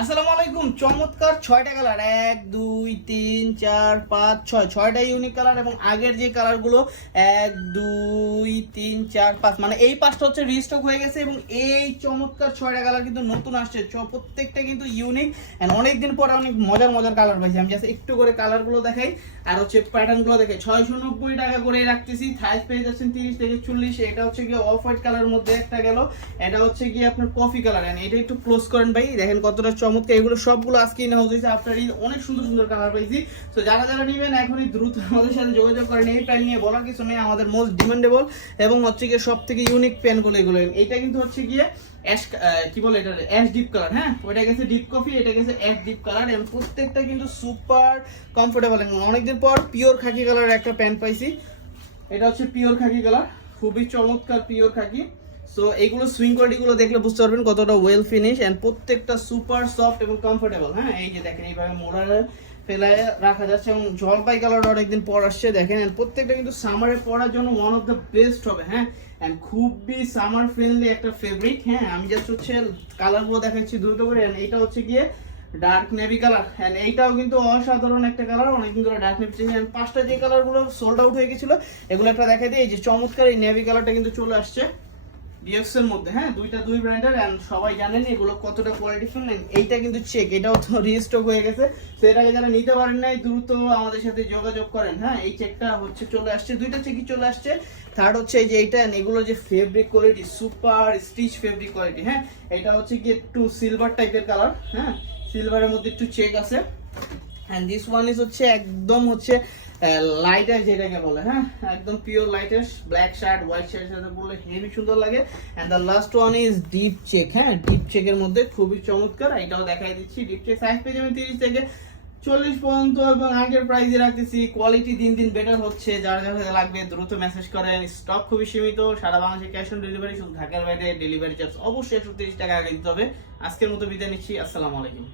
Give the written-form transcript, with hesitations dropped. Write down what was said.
আসসালামু আলাইকুম। চমৎকার 6টা কালার, 1 2 3 4 5 6, 6টা ইউনিক কালার এবং আগের যে কালারগুলো 1 2 3 4 5 মানে এই পাঁচটা হচ্ছে রিস্টক হয়ে গেছে এবং এই চমৎকার 6টা কালার কিন্তু নতুন আসছে। প্রত্যেকটা কিন্তু ইউনিক এন্ড অনেকদিন পরে অনেক মজার মজার কালার পাইছি। আমি জাস্ট একটু করে কালারগুলো দেখাই আর হচ্ছে প্যাটার্নগুলো দেখাই। 690 টাকা করে রাখতেছি। সাইজ পেয়ে যাচ্ছেন 30 থেকে 40। এটা হচ্ছে গিয়ে অফ হোয়াইট কালারের মধ্যে একটা গেল, এটা হচ্ছে গিয়ে আপনার কফি কালার। এন্ড এটা একটু ক্লোজ করেন ভাই, দেখেন কতটা চমৎকার। এগুলো সবগুলো আজকে নেওয়া হয়েছে আফটার ঈদ, অনেক সুন্দর সুন্দর কালার পাইছি। তো যারা যারা নেবেন এখনই দ্রুত আমাদের সাথে যোগাযোগ করেন। এই প্যান্ট নিয়ে বলার কিছু নেই, আমাদের মোস্ট ডিমান্ডেবল এবং হচ্ছে গিয়ে সব থেকে ইউনিক প্যান্টগুলো এগুলো। এটা কিন্তু হচ্ছে গিয়ে অ্যাশ, কি বলে এটা, অ্যাশ ডিপ কালার। হ্যাঁ, ওইটা গেছে ডিপ কফি, এটা গেছে অ্যাশ ডিপ কালার এবং প্রত্যেকটা কিন্তু সুপার কমফোর্টেবল। অনেকদিন পর পিওর খাকি কালারের একটা প্যান্ট পাইছি। এটা হচ্ছে পিওর খাকি কালার, খুবই চমৎকার পিওর খাকি। সো এইগুলো সুইং কোয়ালিটি গুলো দেখলে বুঝতে পারবেন কতটা ওয়েল ফিনিশ এন্ড প্রত্যেকটা সুপার সফট এবং কমফোর্টেবল। হ্যাঁ, এই যে দেখেন এইভাবে মোড়ারে ফেলায় রাখা যাচ্ছে এবং জলপাই কালারটা অনেকদিন পর আসছে দেখেন। প্রত্যেকটা কিন্তু সামারে পরার জন্য ওয়ান অফ দ্য বেস্ট হবে। হ্যাঁ, এন্ড খুবই সামার ফ্রেন্ডলি একটা ফেব্রিক। হ্যাঁ, আমি জাস্ট হচ্ছে কালারগুলো দেখাচ্ছি দ্রুত করে। এটা হচ্ছে গিয়ে ডার্ক নেভি কালার এন্ড এইটাও কিন্তু অসাধারণ একটা কালার। অনেকদিন ধরে ডার্ক নেভি চেঞ্জ, পাঁচটা যে কালারগুলো সোল্ড আউট হয়ে গেছিল এগুলো একটা দেখাই দিই। এই যে চমৎকার এই নেভি কালারটা কিন্তু চলে আসছে ডিএক্স এর মধ্যে। হ্যাঁ, দুই ব্র্যান্ডের এন্ড সবাই জানেন এগুলো কতটা কোয়ালিটি ফুল। এইটা কিন্তু চেক, এটাও তো রিস্টক হয়ে গেছে। তো এর আগে যারা নিতে পারেন নাই দ্রুত আমাদের সাথে যোগাযোগ করেন। হ্যাঁ, এই চেকটা হচ্ছে চলে আসছে, দুইটা চেকই চলে আসছে। থার্ড হচ্ছে এই যে এইটা, এগুলো যে fabric quality super stitch fabric quality. হ্যাঁ, এটা হচ্ছে কি একটু সিলভার টাইপের কালার। হ্যাঁ, সিলভারের মধ্যে একটু চেক আছে। এন্ড দিস ওয়ান ইজ হচ্ছে একদম হচ্ছে লাইটার যেটাকে বলে। হ্যাঁ, একদম pure lighter, black shirt white শার্টের সাথে পরলে হেভি সুন্দর লাগে। And the last one is deep check. হ্যাঁ, ডিপ চেকের মধ্যে খুবই চমৎকার। এটাও দেখাই দিচ্ছি। ডিপ চেক সাইজ পেয়ে যাবেন 30 থেকে 40 পর্যন্ত এবং আগের প্রাইসে রাখতেছি। কোয়ালিটি দিন দিন বেটার হচ্ছে। যার যার লাগবে দ্রুত মেসেজ করেন। স্টক খুবই সীমিত। সারা বাংলাদেশে ক্যাশ অন ডেলিভারি, শুধু ঢাকার বাইরে ডেলিভারি চার্জ অবশ্যই 130 টাকা আগে দিতে হবে। আজকের মতো বিদায় নিচ্ছি। আসসালামু আলাইকুম।